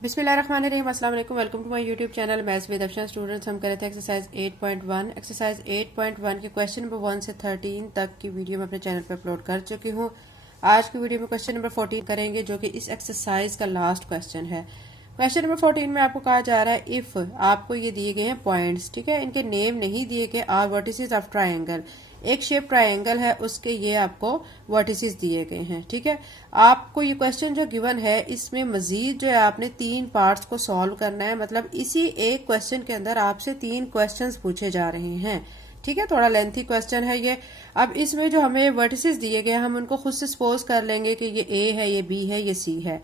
बिस्मिल्लाहिर्रहमानिर्रहीम, अस्सलाम वालेकुम। Welcome to my YouTube channel maths with Afshan. Students, हम कर रहे थे एक्सरसाइज 8.1। एक्सरसाइज 8.1 के क्वेश्चन नंबर 1 से 13 तक की वीडियो मैं अपने चैनल पर अपलोड कर चुकी हूँ। आज की वीडियो में क्वेश्चन नंबर 14 करेंगे, जो कि इस एक्सरसाइज का लास्ट क्वेश्चन है। क्वेश्चन नंबर 14 में आपको कहा जा रहा है इफ आपको ये दिए गए हैं पॉइंट्स, ठीक है, इनके नेम नहीं दिए गए, आर वर्टिसेस ऑफ ट्रायंगल, एक शेप ट्रायंगल है उसके ये आपको वर्टिसेस दिए गए हैं, ठीक है। आपको ये क्वेश्चन जो गिवन है इसमें मजीद जो है आपने 3 पार्ट्स को सॉल्व करना है, मतलब इसी एक क्वेश्चन के अंदर आपसे 3 क्वेश्चंस पूछे जा रहे हैं, ठीक है। थोड़ा लेंथी क्वेश्चन है ये। अब इसमें जो हमें वर्टिसेस दिए गए हम उनको खुद से सपोज कर लेंगे कि ये ए है, ये बी है, ये सी है।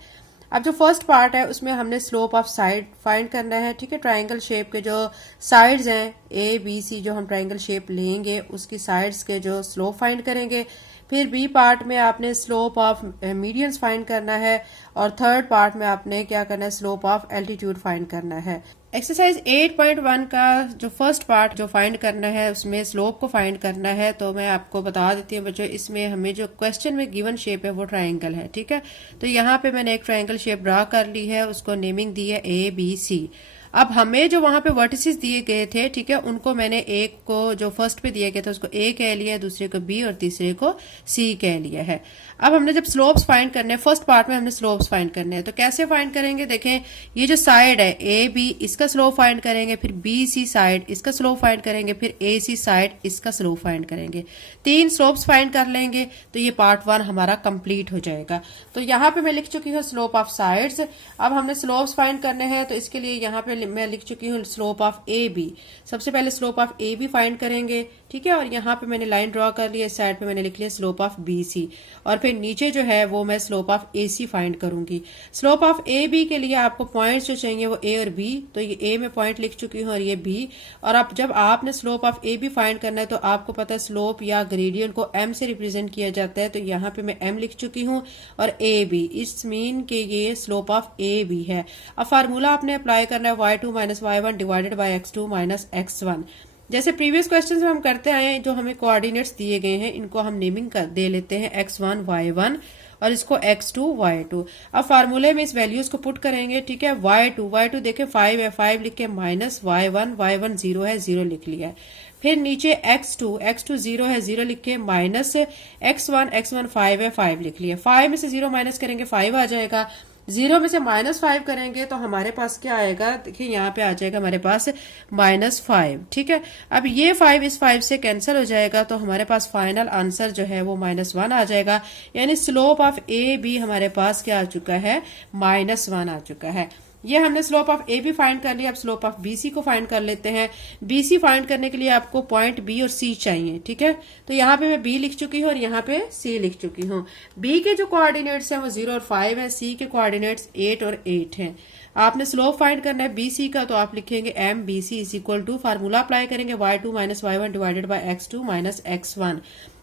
अब जो फर्स्ट पार्ट है उसमें हमने स्लोप ऑफ साइड फाइंड करना है, ठीक है। ट्रायंगल शेप के जो साइड्स हैं ए बी सी, जो हम ट्रायंगल शेप लेंगे उसकी साइड्स के जो स्लोप फाइंड करेंगे। फिर बी पार्ट में आपने स्लोप ऑफ मीडियंस फाइंड करना है, और थर्ड पार्ट में आपने क्या करना है, स्लोप ऑफ एल्टीट्यूड फाइंड करना है। एक्सरसाइज 8.1 का जो फर्स्ट पार्ट जो फाइंड करना है उसमें स्लोप को फाइंड करना है। तो मैं आपको बता देती हूँ बच्चों, इसमें हमें जो क्वेश्चन में गिवन शेप है वो ट्रायंगल है, ठीक है। तो यहाँ पे मैंने एक ट्रायंगल शेप ड्रा कर ली है, उसको नेमिंग दी है ए बी सी। अब हमें जो वहां पे वर्टिसेस दिए गए थे, ठीक है, उनको मैंने एक को जो फर्स्ट पे दिए गए थे उसको ए कह लिया, दूसरे को बी और तीसरे को सी कह लिया है। अब हमने जब स्लोप्स फाइंड करने हैं, फर्स्ट पार्ट में हमने स्लोप्स फाइंड करने हैं, तो कैसे फाइंड करेंगे, देखें ये जो साइड है ए बी इसका स्लोप फाइंड करेंगे, फिर बी सी साइड इसका स्लोप फाइंड करेंगे, फिर ए सी साइड इसका स्लोप फाइंड करेंगे। 3 स्लोप्स फाइंड कर लेंगे तो ये पार्ट 1 हमारा कंप्लीट हो जाएगा। तो यहाँ पे मैं लिख चुकी हूँ स्लोप ऑफ साइड्स। अब हमने स्लोप्स फाइंड करने हैं, तो इसके लिए यहाँ पे मैं लिख चुकी हूँ स्लोप ऑफ ए बी। सबसे पहले slope of A B find करेंगे, ठीक है, और यहाँ पे मैंने लाइन ड्रॉ कर ली है, साइड पे मैंने लिख लिया स्लोप ऑफ बी सी, और फिर नीचे जो है वो मैं slope of A C find करूंगी। स्लोप ऑफ ए बी के लिए आपको पॉइंट्स जो चाहिए वो ए और बी, तो ये ए में पॉइंट लिख चुकी हूँ और ये बी। और अब जब आपने slope of A B find करना है तो आपको पता है स्लोप या ग्रेडियंट को एम से रिप्रेजेंट किया जाता है, तो यहाँ पे मैं एम लिख चुकी हूँ और ए बी, इस मीन के ये स्लोप ऑफ ए बी है। अब फार्मूला आपने अप्लाई करना है y2 minus y1 divided by x2 minus x1। जैसे प्रीवियस क्वेश्चन में हम करते आए हैं, जो हमें कोऑर्डिनेट्स दिए गए हैं इनको हम नेमिंग कर दे लेते हैं x1 y1 और इसको x2 y2। अब फार्मूले में इस वैल्यूज को पुट करेंगे, ठीक है। y2 देखें 5 है, 5 लिख के माइनस y1 0 है, 0 लिख लिया है। फिर नीचे x2 0 है, 0 लिख के माइनस x1 5 है, 5 लिख लिया। 5 में से 0 माइनस करेंगे 5 आ जाएगा, 0 में से -5 करेंगे तो हमारे पास क्या आएगा, देखिए यहाँ पे आ जाएगा हमारे पास -5, ठीक है। अब ये 5 इस 5 से कैंसिल हो जाएगा, तो हमारे पास फाइनल आंसर जो है वो -1 आ जाएगा। यानी स्लोप ऑफ ए बी हमारे पास क्या आ चुका है, -1 आ चुका है। ये हमने slope of A B find कर लिया। अब स्लोप ऑफ बी सी को फाइंड कर लेते हैं। बी सी फाइंड करने के लिए आपको पॉइंट बी और सी चाहिए, ठीक है। तो यहाँ पे मैं बी लिख चुकी हूँ और यहाँ पे सी लिख चुकी हूँ। बी के जो कोऑर्डिनेट्स हैं वो 0 और 5 है, सी के कोऑर्डिनेट्स 8 और 8 हैं। आपने स्लोप फाइंड करना है बी सी का, तो आप लिखेंगे M B C is equal to, formula apply करेंगे y2 minus y1 divided by x2 minus x1।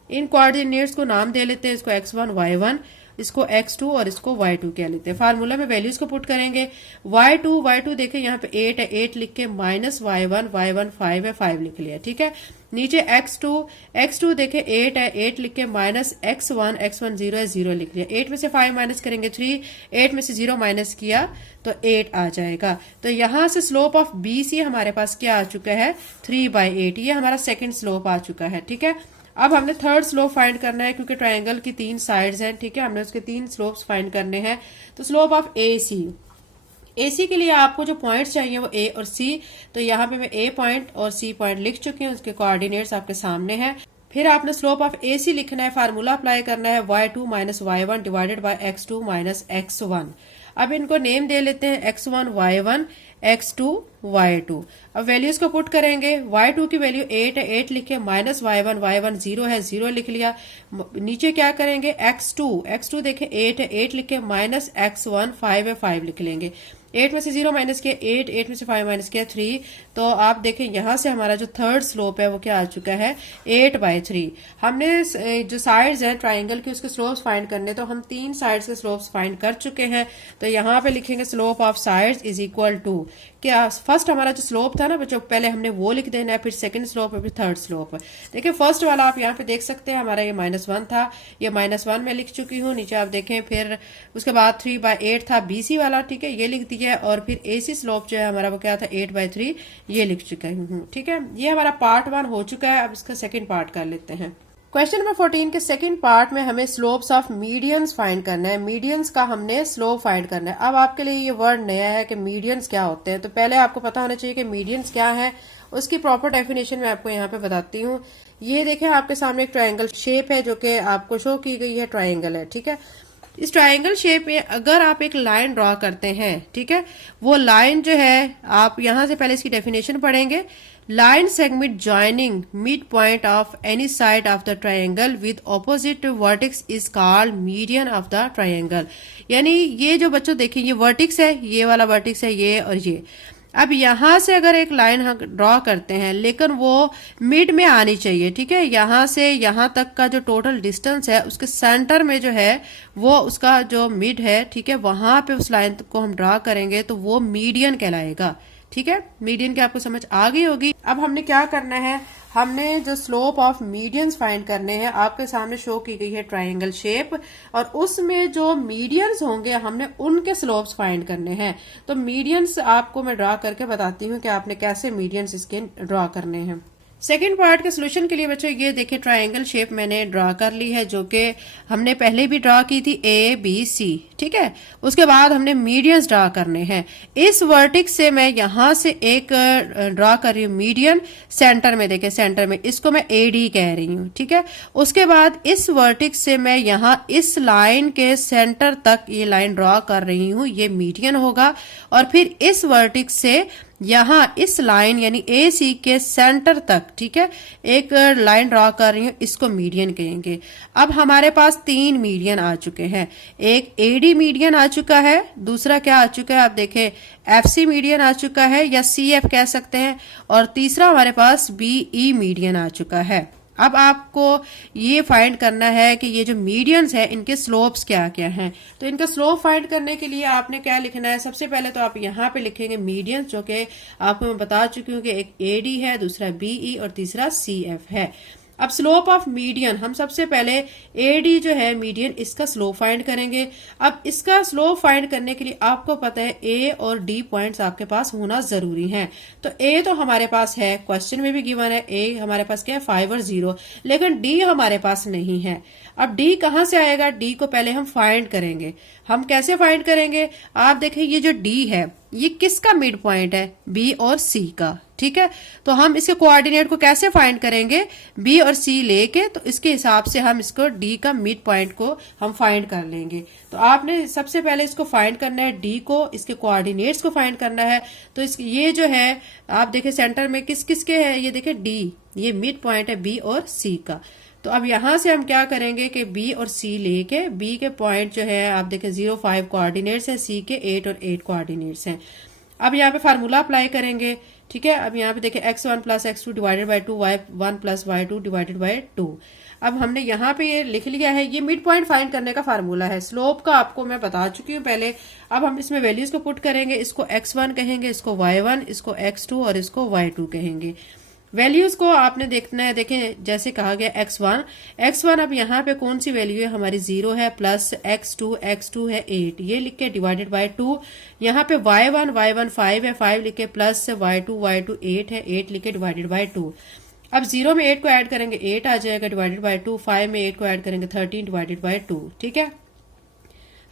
इन कोऑर्डिनेट्स को नाम दे लेते हैं, इसको x1 y1, इसको x2 और इसको y2 कह लेते हैं। फार्मूला में वैल्यूज को पुट करेंगे। y2 देखें यहाँ पे 8 है, 8 लिख के माइनस y1 5 है, 5 लिख लिया, ठीक है। नीचे x2 देखें 8 है, 8 लिख के माइनस x1 0 है, 0 लिख लिया। 8 में से 5 माइनस करेंगे 3, 8 में से 0 माइनस किया तो 8 आ जाएगा। तो यहाँ से स्लोप ऑफ बी सी हमारे पास क्या आ चुका है, 3/8। ये हमारा सेकेंड स्लोप आ चुका है, ठीक है। अब हमने थर्ड स्लोप फाइंड करना है, क्योंकि ट्रायंगल की 3 साइड्स हैं, ठीक है। हमने उसके 3 स्लोप्स फाइंड करने हैं। तो स्लोप ऑफ ए सी के लिए आपको जो पॉइंट्स चाहिए वो ए और सी, तो यहाँ पे मैं ए पॉइंट और सी पॉइंट लिख चुकी हूँ, उसके कोऑर्डिनेट्स आपके सामने हैं। फिर आपने स्लोप ऑफ ए सी लिखना है, फार्मूला अप्लाई करना है y2 minus y1 divided by x2 minus x1। अब इनको नेम दे लेते हैं x1 y1 x2 y2। अब वैल्यूज को पुट करेंगे। y2 की वैल्यू 8 है, 8 लिखे माइनस y1 0 है, 0 लिख लिया। नीचे क्या करेंगे, x2 देखें 8 है, 8 लिखे माइनस x1 5 है, 5 लिख लेंगे। 8 में से 0 माइनस किया 8 में से 5 माइनस किया 3, तो आप देखें यहाँ से हमारा जो थर्ड स्लोप है वो क्या आ चुका है, 8/3। हमने जो साइड्स हैं ट्राइंगल के उसके स्लोप्स फाइंड करने, तो हम 3 साइड्स के स्लोप्स फाइंड कर चुके हैं। तो यहाँ पे लिखेंगे slope of sides is equal to, क्या फर्स्ट हमारा जो स्लोप था ना बच्चों, पहले हमने वो लिख देना है, फिर सेकंड स्लोप है, फिर थर्ड स्लोप। देखिए फर्स्ट वाला आप यहाँ पे देख सकते हैं, हमारा ये -1 था, ये -1 में लिख चुकी हूँ। नीचे आप देखें, फिर उसके बाद 3/8 था BC वाला, ठीक है, ये लिख दिया। और फिर AC स्लोप जो है हमारा वो क्या था, 8/3, ये लिख चुका हूँ। ठीक है, ये हमारा पार्ट 1 हो चुका है। अब इसका सेकेंड पार्ट कर लेते हैं। क्वेश्चन नंबर 14 के सेकंड पार्ट में हमें स्लोप्स ऑफ मीडियंस फाइंड करना है। मीडियंस का हमने स्लोप फाइंड करना है। अब आपके लिए ये वर्ड नया है कि मीडियंस क्या होते हैं, तो पहले आपको पता होना चाहिए कि मीडियंस क्या है। उसकी प्रॉपर डेफिनेशन मैं आपको यहाँ पे बताती हूँ। ये देखें, आपके सामने एक ट्रायंगल शेप है जो कि आपको शो की गई है, ट्रायंगल है। ठीक है, इस ट्रायंगल शेप में अगर आप एक लाइन ड्रॉ करते हैं, ठीक है, वो लाइन जो है, आप यहां से पहले इसकी डेफिनेशन पढ़ेंगे। Line segment joining mid point of any side of the triangle with opposite vertex is called median of the triangle. यानी ये जो बच्चों देखिए, ये वर्टेक्स है, ये वाला वर्टेक्स है, ये और ये। अब यहां से अगर एक लाइन हम ड्रॉ करते हैं, लेकिन वो मिड में आनी चाहिए। ठीक है, यहां से यहां तक का जो टोटल डिस्टेंस है, उसके सेंटर में जो है वो उसका जो मिड है, ठीक है, वहां पे उस लाइन को हम ड्रॉ करेंगे तो वो मीडियन कहलाएगा। ठीक है, मीडियन की आपको समझ आ गई होगी। अब हमने क्या करना है, हमने जो स्लोप ऑफ मीडियंस फाइंड करने हैं। आपके सामने शो की गई है ट्रायंगल शेप, और उसमें जो मीडियंस होंगे हमने उनके स्लोप्स फाइंड करने हैं। तो मीडियंस आपको मैं ड्रॉ करके बताती हूँ कि आपने कैसे मीडियंस इसके ड्रॉ करने हैं। सेकेंड पार्ट के सोल्यूशन के लिए बच्चों ये देखिए, ट्रायंगल शेप मैंने ड्रॉ कर ली है, जो कि हमने पहले भी ड्रॉ की थी, ABC। ठीक है, उसके बाद हमने मीडियंस ड्रॉ करने हैं। इस वर्टेक्स से मैं यहां से एक ड्रॉ कर रही हूँ मीडियन, सेंटर में देखे, सेंटर में, इसको मैं AD कह रही हूँ। ठीक है, उसके बाद इस वर्टेक्स से मैं यहाँ इस लाइन के सेंटर तक ये लाइन ड्रॉ कर रही हूँ, ये मीडियन होगा। और फिर इस वर्टेक्स से यहां इस लाइन यानी AC के सेंटर तक, ठीक है, एक लाइन ड्रॉ कर रही हूं, इसको मीडियन कहेंगे। अब हमारे पास 3 मीडियन आ चुके हैं। एक AD मीडियन आ चुका है, दूसरा क्या आ चुका है, आप देखें FC मीडियन आ चुका है, या CF कह सकते हैं, और तीसरा हमारे पास BE मीडियन आ चुका है। अब आपको ये फाइंड करना है कि ये जो मीडियंस है इनके स्लोप्स क्या क्या हैं। तो इनका स्लोप फाइंड करने के लिए आपने क्या लिखना है, सबसे पहले तो आप यहाँ पे लिखेंगे मीडियंस, जो कि आपको मैं बता चुकी हूँ कि एक AD है, दूसरा BE और तीसरा CF है। अब स्लोप ऑफ मीडियन, हम सबसे पहले AD जो है मीडियन, इसका स्लोप फाइंड करेंगे। अब इसका स्लोप फाइंड करने के लिए आपको पता है A और D पॉइंट्स आपके पास होना जरूरी है। तो A तो हमारे पास है, क्वेश्चन में भी गिवन है, A हमारे पास क्या है, 5 और 0, लेकिन D हमारे पास नहीं है। अब D कहां से आएगा, D को पहले हम फाइंड करेंगे। हम कैसे फाइंड करेंगे, आप देखें ये जो D है ये किसका मिड पॉइंट है, B और C का। ठीक है, तो हम इसके कोऑर्डिनेट को कैसे फाइंड करेंगे, B और C लेके, तो इसके हिसाब से हम इसको D का मिड पॉइंट को हम फाइंड कर लेंगे। तो आपने सबसे पहले इसको फाइंड करना है, D को, इसके कोऑर्डिनेट्स को फाइंड करना है। तो ये जो है आप देखें सेंटर में किस किस के है, ये देखें D, ये मिड पॉइंट है B और C का। तो अब यहां से हम क्या करेंगे कि B और C लेके, B के पॉइंट जो है आप देखें 0, 5 कोऑर्डिनेट्स है, C के 8 और 8 कोऑर्डिनेट्स हैं। अब यहाँ पे फार्मूला अप्लाई करेंगे। ठीक है, अब यहाँ पे देखें x1 plus x2 divided by 2, y1 plus y2 divided by 2। अब हमने यहाँ पे ये लिख लिया है, ये मिड पॉइंट फाइंड करने का फार्मूला है। स्लोप का आपको मैं बता चुकी हूँ पहले। अब हम इसमें वैल्यूज को पुट करेंगे, इसको x1 कहेंगे, इसको y1, इसको x2 और इसको y2 कहेंगे। वैल्यूज को आपने देखना है, देखें जैसे कहा गया x1 अब यहाँ पे कौन सी वैल्यू है हमारी, 0 है, प्लस x2 है 8, ये लिख के डिवाइडेड बाय 2। यहाँ पे y1 5 है, 5 लिख के, प्लस y2 8 है, 8 लिख के डिवाइडेड बाय 2। अब 0 में 8 को ऐड करेंगे 8 आ जाएगा डिवाइडेड बाय 2, 5 में 8 को ऐड करेंगे 13 डिवाइडेड बाय 2। ठीक है,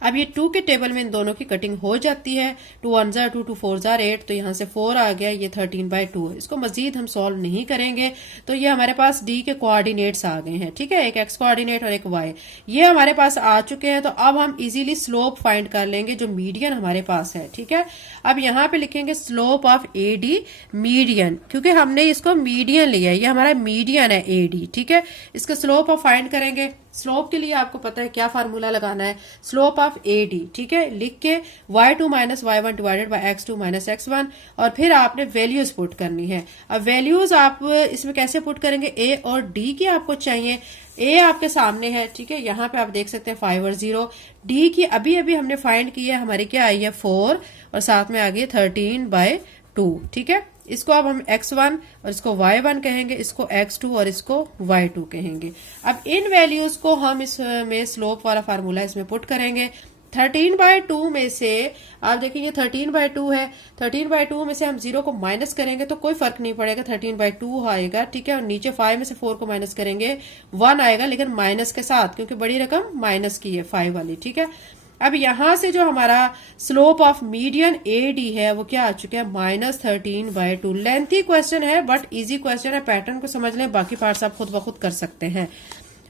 अब ये 2 के टेबल में इन दोनों की कटिंग हो जाती है। 2 1 जार 2, 2 4 जार 8, तो यहाँ से 4 आ गया, ये 13/2 है। इसको मजीद हम सॉल्व नहीं करेंगे। तो ये हमारे पास D के कोऑर्डिनेट्स आ गए हैं। ठीक है, एक x कोऑर्डिनेट और एक y, ये हमारे पास आ चुके हैं। तो अब हम इजीली स्लोप फाइंड कर लेंगे जो मीडियन हमारे पास है। ठीक है, अब यहाँ पे लिखेंगे स्लोप ऑफ AD मीडियन, क्योंकि हमने इसको मीडियन लिया है, ये हमारा मीडियन है AD। ठीक है, इसका स्लोप ऑफ फाइंड करेंगे। स्लोप के लिए आपको पता है क्या फार्मूला लगाना है, स्लोप ऑफ AD, ठीक है, लिख के y2 minus y1 divided by x2 minus x1, और फिर आपने वैल्यूज पुट करनी है। अब वैल्यूज आप इसमें कैसे पुट करेंगे, a और d की आपको चाहिए। a आपके सामने है, ठीक है, यहाँ पे आप देख सकते हैं 5 और 0। d की अभी अभी हमने फाइंड की है, हमारी क्या आई है 4, और साथ में आ गई 13/2, ठीक है। इसको अब हम x1 और इसको y1 कहेंगे, इसको x2 और इसको y2 कहेंगे। अब इन वैल्यूज को हम इसमें स्लोप वाला फार्मूला इसमें पुट करेंगे। 13/2 में से आप देखेंगे 13/2 है, 13/2 में से हम 0 को माइनस करेंगे तो कोई फर्क नहीं पड़ेगा, 13/2 आएगा, ठीक है। और नीचे 5 में से 4 को माइनस करेंगे 1 आएगा, लेकिन माइनस के साथ, क्योंकि बड़ी रकम माइनस की है 5 वाली, ठीक है। अब यहां से जो हमारा स्लोप ऑफ मीडियन AD है वो क्या आ चुका है, -13/2। लेंथी क्वेश्चन है बट इजी क्वेश्चन है, पैटर्न को समझ लें, बाकी पार्ट्स आप खुद ब खुद कर सकते हैं।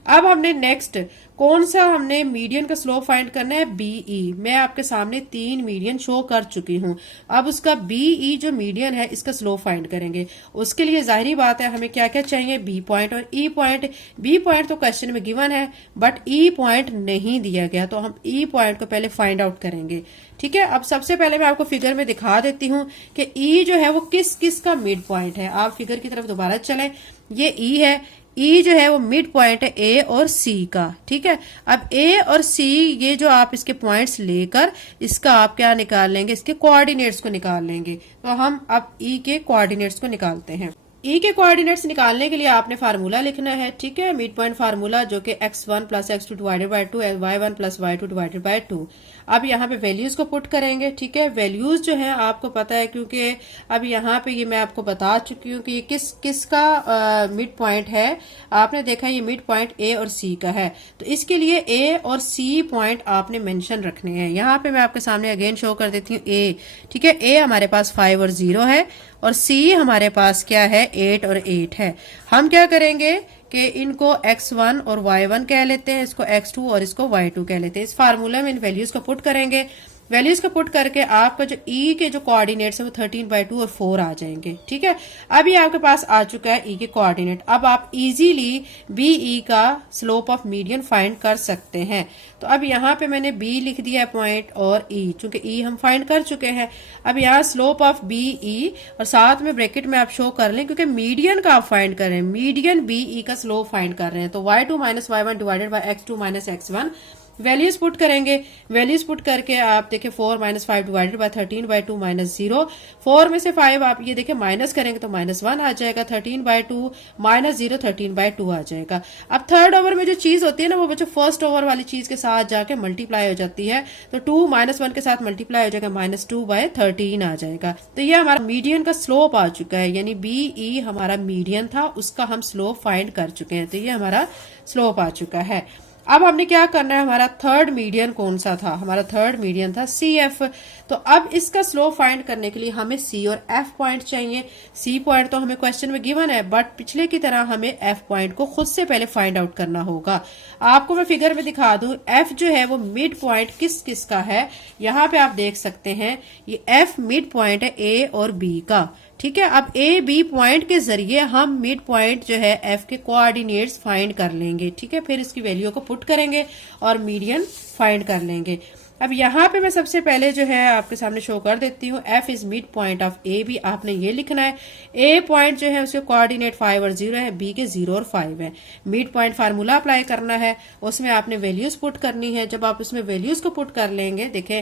अब हमने नेक्स्ट कौन सा हमने मीडियन का स्लोप फाइंड करना है, BE। मैं आपके सामने 3 मीडियन शो कर चुकी हूं। अब उसका BE जो मीडियन है इसका स्लोप फाइंड करेंगे। उसके लिए जाहिर बात है हमें क्या क्या चाहिए, B पॉइंट और E पॉइंट। B पॉइंट तो क्वेश्चन में गिवन है बट E पॉइंट नहीं दिया गया, तो हम E पॉइंट को पहले फाइंड आउट करेंगे, ठीक है। अब सबसे पहले मैं आपको फिगर में दिखा देती हूँ कि E जो है वो किस किस का मिड पॉइंट है। आप फिगर की तरफ दोबारा चलें, ये E है, E जो है वो मिड पॉइंट है A और C का, ठीक है। अब A और C ये जो आप इसके पॉइंट्स लेकर इसका आप क्या निकाल लेंगे, इसके कोऑर्डिनेट्स को निकाल लेंगे। तो हम अब E के कोऑर्डिनेट्स को निकालते हैं। E के कोऑर्डिनेट्स निकालने के लिए आपने फार्मूला लिखना है, ठीक है, मिड पॉइंट फार्मूला, जो कि x1 plus x2 divided by 2, y1 plus y2 divided by 2। अब यहाँ पे वैल्यूज को पुट करेंगे, ठीक है। वैल्यूज जो है आपको पता है, क्योंकि अब यहाँ पे ये मैं आपको बता चुकी हूँ कि ये किस किस का मिड पॉइंट है। आपने देखा ये मिड पॉइंट A और C का है, तो इसके लिए A और C पॉइंट आपने मेंशन रखने हैं। यहाँ पे मैं आपके सामने अगेन शो कर देती हूँ A, ठीक है। A हमारे पास 5 और 0 है और C हमारे पास क्या है 8 और 8 है। हम क्या करेंगे कि इनको x1 और y1 कह लेते हैं, इसको x2 और इसको y2 कह लेते हैं। इस फार्मूला में इन वैल्यूज को पुट करेंगे। वैल्यूज को पुट करके आपका जो E के जो कोऑर्डिनेट्स है वो 13/2 और 4 आ जाएंगे, ठीक है। अब ये आपके पास आ चुका है E के कोऑर्डिनेट। अब आप इजीली BE का स्लोप ऑफ मीडियन फाइंड कर सकते हैं। तो अब यहाँ पे मैंने B लिख दिया है पॉइंट और E, चूंकि E हम फाइंड कर चुके हैं। अब यहाँ स्लोप ऑफ BE और साथ में ब्रैकेट में आप शो कर लें, क्योंकि मीडियन का आप फाइंड कर रहे हैं, मीडियन BE का स्लोप फाइंड कर रहे हैं। तो y2 minus y1 divided by x2 minus x1। Values put करेंगे। वैल्यूज पुट करके आप देखें 4 माइनस 5 डिवाइडेड बाय 13/2 माइनस 0। 4 में से 5 आप ये देखें माइनस करेंगे तो -1 आ जाएगा। 13/2 माइनस 0 13/2 आ जाएगा। अब थर्ड ओवर में जो चीज होती है ना वो बच्चों फर्स्ट ओवर वाली चीज के साथ जाके मल्टीप्लाई हो जाती है, तो 2 -1 के साथ मल्टीप्लाई हो जाएगा, -2/13 आ जाएगा। तो ये हमारा मीडियन का स्लोप आ चुका है, यानी BE हमारा मीडियन था, उसका हम स्लोप फाइंड कर चुके हैं। तो ये हमारा स्लोप आ चुका है। अब हमने क्या करना है, हमारा थर्ड मीडियन कौन सा था, हमारा थर्ड मीडियन था CF। तो अब इसका स्लोप फाइंड करने के लिए हमें C और F पॉइंट चाहिए। C पॉइंट तो हमें क्वेश्चन में गिवन है, बट पिछले की तरह हमें F पॉइंट को खुद से पहले फाइंड आउट करना होगा। आपको मैं फिगर में दिखा दूं, F जो है वो मिड पॉइंट किस किस का है, यहाँ पे आप देख सकते हैं ये F मिड पॉइंट है A और B का, ठीक है। अब A B पॉइंट के जरिए हम मिड पॉइंट जो है F के कोऑर्डिनेट्स फाइंड कर लेंगे, ठीक है। फिर इसकी वैल्यू को पुट करेंगे और मीडियन फाइंड कर लेंगे। अब यहाँ पे मैं सबसे पहले जो है आपके सामने शो कर देती हूँ, F is mid point of A B, आपने ये लिखना है। A पॉइंट जो है उसके कोऑर्डिनेट 5 और 0 है, B के 0 और 5 है। मिड पॉइंट फार्मूला अप्लाई करना है, उसमें आपने वैल्यूज पुट करनी है। जब आप उसमें वैल्यूज को पुट कर लेंगे, देखें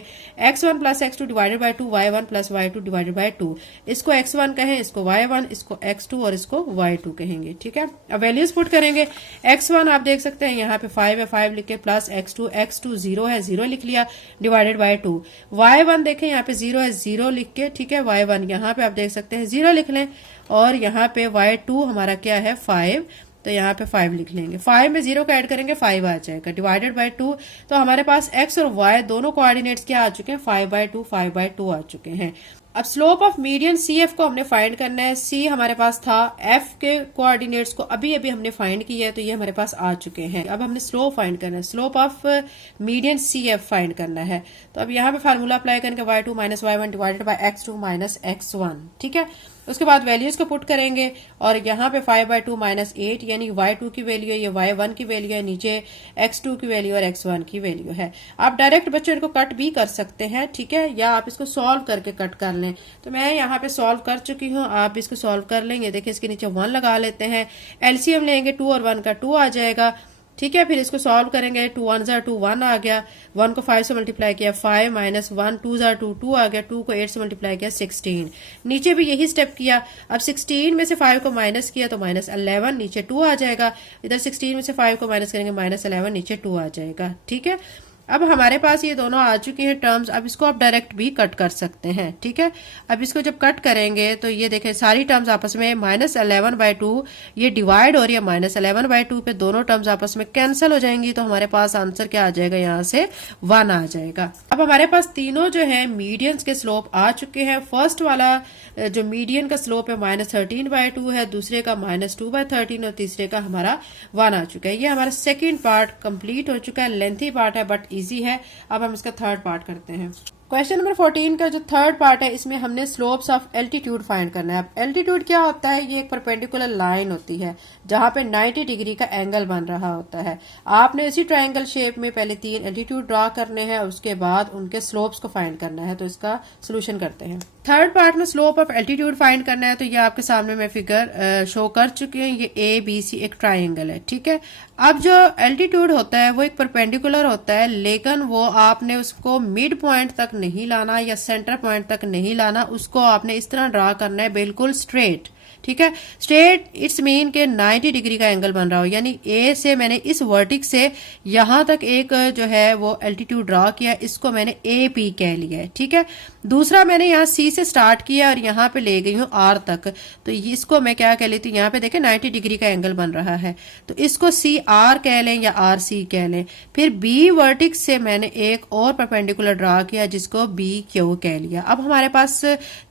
x1 plus x2 divided by 2, y1 plus y2 divided by 2। इसको x1 कहें, इसको y1, इसको x2 और इसको y2 कहेंगे, ठीक है। अब वैल्यूज पुट करेंगे। x1 आप देख सकते हैं यहाँ पे 5 है, 5 लिख के, प्लस x2 0 है, 0 लिख लिया, डिवाइडेड बाय 2। y1 देखें यहाँ पे 0 है, 0 लिख के, ठीक है। y1 यहाँ पे आप देख सकते हैं 0 लिख लें, और यहाँ पे y2 हमारा क्या है 5, तो यहाँ पे 5 लिख लेंगे। 5 में 0 का ऐड करेंगे 5 आ जाएगा, डिवाइडेड बाय 2। तो हमारे पास x और y दोनों कोऑर्डिनेट्स क्या आ चुके हैं, 5/2 5/2 आ चुके हैं। अब slope of median C F को हमने फाइंड करना है। सी हमारे पास था, एफ के कोऑर्डिनेट्स को अभी अभी हमने फाइंड किया है, तो ये हमारे पास आ चुके हैं। अब हमने स्लोप फाइंड करना है, slope of median C F find करना है। तो अब यहाँ पे फार्मूला अप्लाई करेंगे y2 minus y1 divided by x2 minus x1, ठीक है। उसके बाद वैल्यूज को पुट करेंगे और यहाँ पे 5/2 माइनस 8 यानी y2 की वैल्यू है, ये y1 की वैल्यू है, नीचे x2 की वैल्यू और x1 की वैल्यू है। आप डायरेक्ट बच्चों इनको कट भी कर सकते हैं, ठीक है, या आप इसको सॉल्व करके कट कर लें। तो मैं यहाँ पे सॉल्व कर चुकी हूँ, आप इसको सॉल्व कर लेंगे। देखिए इसके नीचे 1 लगा लेते हैं, एलसीएम लेंगे 2 और 1 का 2 आ जाएगा, ठीक है। फिर इसको सॉल्व करेंगे, 2 1 जार 2 1 आ गया, 1 को 5 से मल्टीप्लाई किया 5 माइनस 1 2 जार 2 2 आ गया, 2 को 8 से मल्टीप्लाई किया 16। नीचे भी यही स्टेप किया। अब 16 में से 5 को माइनस किया तो माइनस 11, नीचे 2 आ जाएगा। इधर 16 में से 5 को माइनस करेंगे माइनस 11, नीचे 2 आ जाएगा, ठीक है। अब हमारे पास ये दोनों आ चुकी हैं टर्म्स। अब इसको आप डायरेक्ट भी कट कर सकते हैं, ठीक है। अब इसको जब कट करेंगे तो ये देखें सारी टर्म्स आपस में -11/2 ये डिवाइड हो रही है, -11/2 पे दोनों टर्म्स आपस में कैंसिल हो जाएंगी। तो हमारे पास आंसर क्या आ जाएगा, यहाँ से 1 आ जाएगा। अब हमारे पास तीनों जो है मीडियंस के स्लोप आ चुके हैं। फर्स्ट वाला जो मीडियन का स्लोप है -13/2 है, दूसरे का -2/13 और तीसरे का हमारा 1 आ चुका है। ये हमारा सेकेंड पार्ट कंप्लीट हो चुका है। लेंथी पार्ट है बट इजी है। अब हम इसका थर्ड पार्ट करते हैं। क्वेश्चन नंबर 14 का जो थर्ड पार्ट है, इसमें हमने स्लोप्स ऑफ एल्टीट्यूड फाइंड करना है। अब एल्टीट्यूड क्या होता है, ये एक परपेंडिकुलर लाइन होती है जहां पे 90 डिग्री का एंगल बन रहा होता है। आपने इसी ट्रायंगल शेप में पहले 3 एल्टीट्यूड ड्रा करने हैं, उसके बाद उनके स्लोप्स को फाइंड करना है। तो इसका सोल्यूशन करते हैं। थर्ड पार्ट में स्लोप ऑफ एल्टीट्यूड फाइंड करना है। तो ये आपके सामने मैं फिगर शो कर चुकी हूँ। ये ABC एक ट्राइंगल है, ठीक है। अब जो एल्टीट्यूड होता है वो एक परपेंडिकुलर होता है, लेकिन वो आपने उसको मिड पॉइंट तक नहीं लाना या सेंटर पॉइंट तक नहीं लाना, उसको आपने इस तरह ड्रा करना है, बिल्कुल स्ट्रेट, ठीक है। स्ट्रेट इट्स मीन के 90 डिग्री का एंगल बन रहा हो, यानी ए से मैंने इस वर्टिक्स से यहां तक एक जो है वो एल्टीट्यूड ड्रा किया, इसको मैंने AP कह लिया है, ठीक है। दूसरा मैंने यहाँ C से स्टार्ट किया और यहाँ पे ले गई हूँ R तक, तो इसको मैं क्या कह लेती हूँ, यहाँ पे देखें 90 डिग्री का एंगल बन रहा है, तो इसको CR कह लें या RC कह लें। फिर B वर्टिक्स से मैंने एक और परपेंडिकुलर ड्रा किया जिसको BQ कह लिया। अब हमारे पास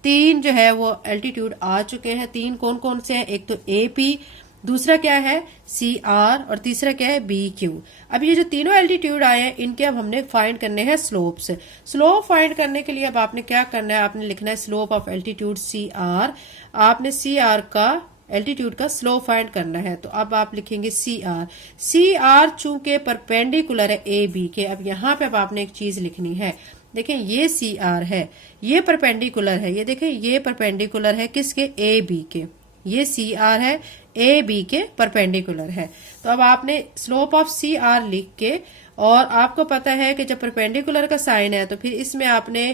3 जो है वो एल्टीट्यूड आ चुके हैं। 3 कौन कौन से हैं, एक तो AP, दूसरा क्या है CR और तीसरा क्या है BQ। अब ये जो तीनों एल्टीट्यूड आए हैं इनके अब हमने फाइंड करने हैं स्लोप्स। स्लोप फाइंड करने के लिए अब आपने क्या करना है, आपने लिखना है स्लोप ऑफ एल्टीट्यूड CR। आपने CR का एल्टीट्यूड का स्लोप फाइंड करना है, तो अब आप लिखेंगे CR चूंकि परपेंडिकुलर है AB के। अब यहाँ पे अब आपने एक चीज लिखनी है, देखें ये CR है, ये परपेंडिकुलर है, ये देखें ये परपेंडिकुलर है किसके, AB के। ये CR है, AB के परपेंडिकुलर है। तो अब आपने स्लोप ऑफ CR लिख के, और आपको पता है कि जब परपेंडिकुलर का साइन है तो फिर इसमें आपने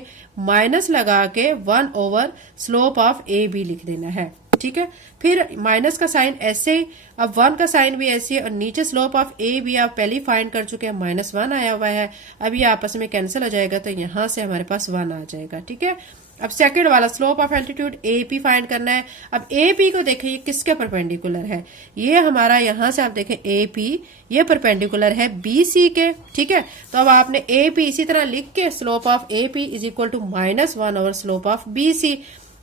माइनस लगा के 1 ओवर स्लोप ऑफ AB लिख देना है, ठीक है। फिर माइनस का साइन ऐसे, अब 1 का साइन भी ऐसे, और नीचे स्लोप ऑफ ए भी आप पहले ही फाइंड कर चुके हैं, -1 आया हुआ है। अब ये आपस में कैंसिल हो जाएगा, तो यहां से हमारे पास 1 आ जाएगा, ठीक है। अब सेकंड वाला slope of altitude AP find करना है। अब AP को देखें ये किसके परपेंडिकुलर है, ये हमारा यहां से आप देखें AP ये परपेंडिकुलर है BC के, ठीक है। तो अब आपने AP इसी तरह लिख के slope of AP is equal to -1 over slope of BC।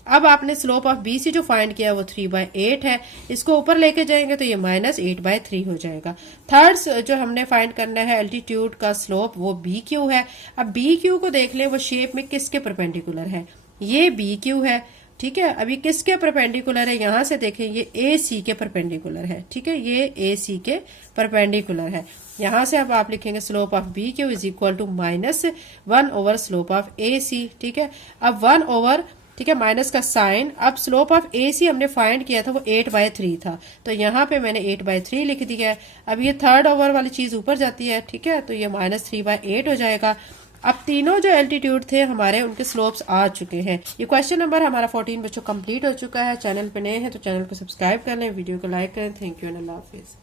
अब आपने स्लोप ऑफ BC जो फाइंड किया वो 3/8 है, इसको ऊपर लेके जाएंगे तो ये -8/3 हो जाएगा। थर्ड जो हमने फाइंड करना है एल्टीट्यूड का स्लोप वो BQ है। अब BQ को देख लें वो शेप में किसके परपेंडिकुलर है, ये BQ है, ठीक है। अभी किसके परपेंडिकुलर है, यहां से देखें ये AC के परपेंडिकुलर है, ठीक है, ये AC के परपेंडिकुलर है। यहां से अब आप लिखेंगे slope of BQ is equal to -1 over slope of AC, ठीक है। अब 1 ओवर, ठीक है, माइनस का साइन। अब स्लोप ऑफ AC हमने फाइंड किया था वो 8/3 था, तो यहाँ पे मैंने 8/3 लिख दिया है। अब ये थर्ड ओवर वाली चीज ऊपर जाती है, ठीक है, तो ये -3/8 हो जाएगा। अब तीनों जो एल्टीट्यूड थे हमारे उनके स्लोप्स आ चुके हैं। ये क्वेश्चन नंबर हमारा 14 बच्चों कंप्लीट हो चुका है। चैनल पे नए हैं तो चैनल को सब्सक्राइब कर लें, वीडियो को लाइक करें। Thank you and Allah Hafiz.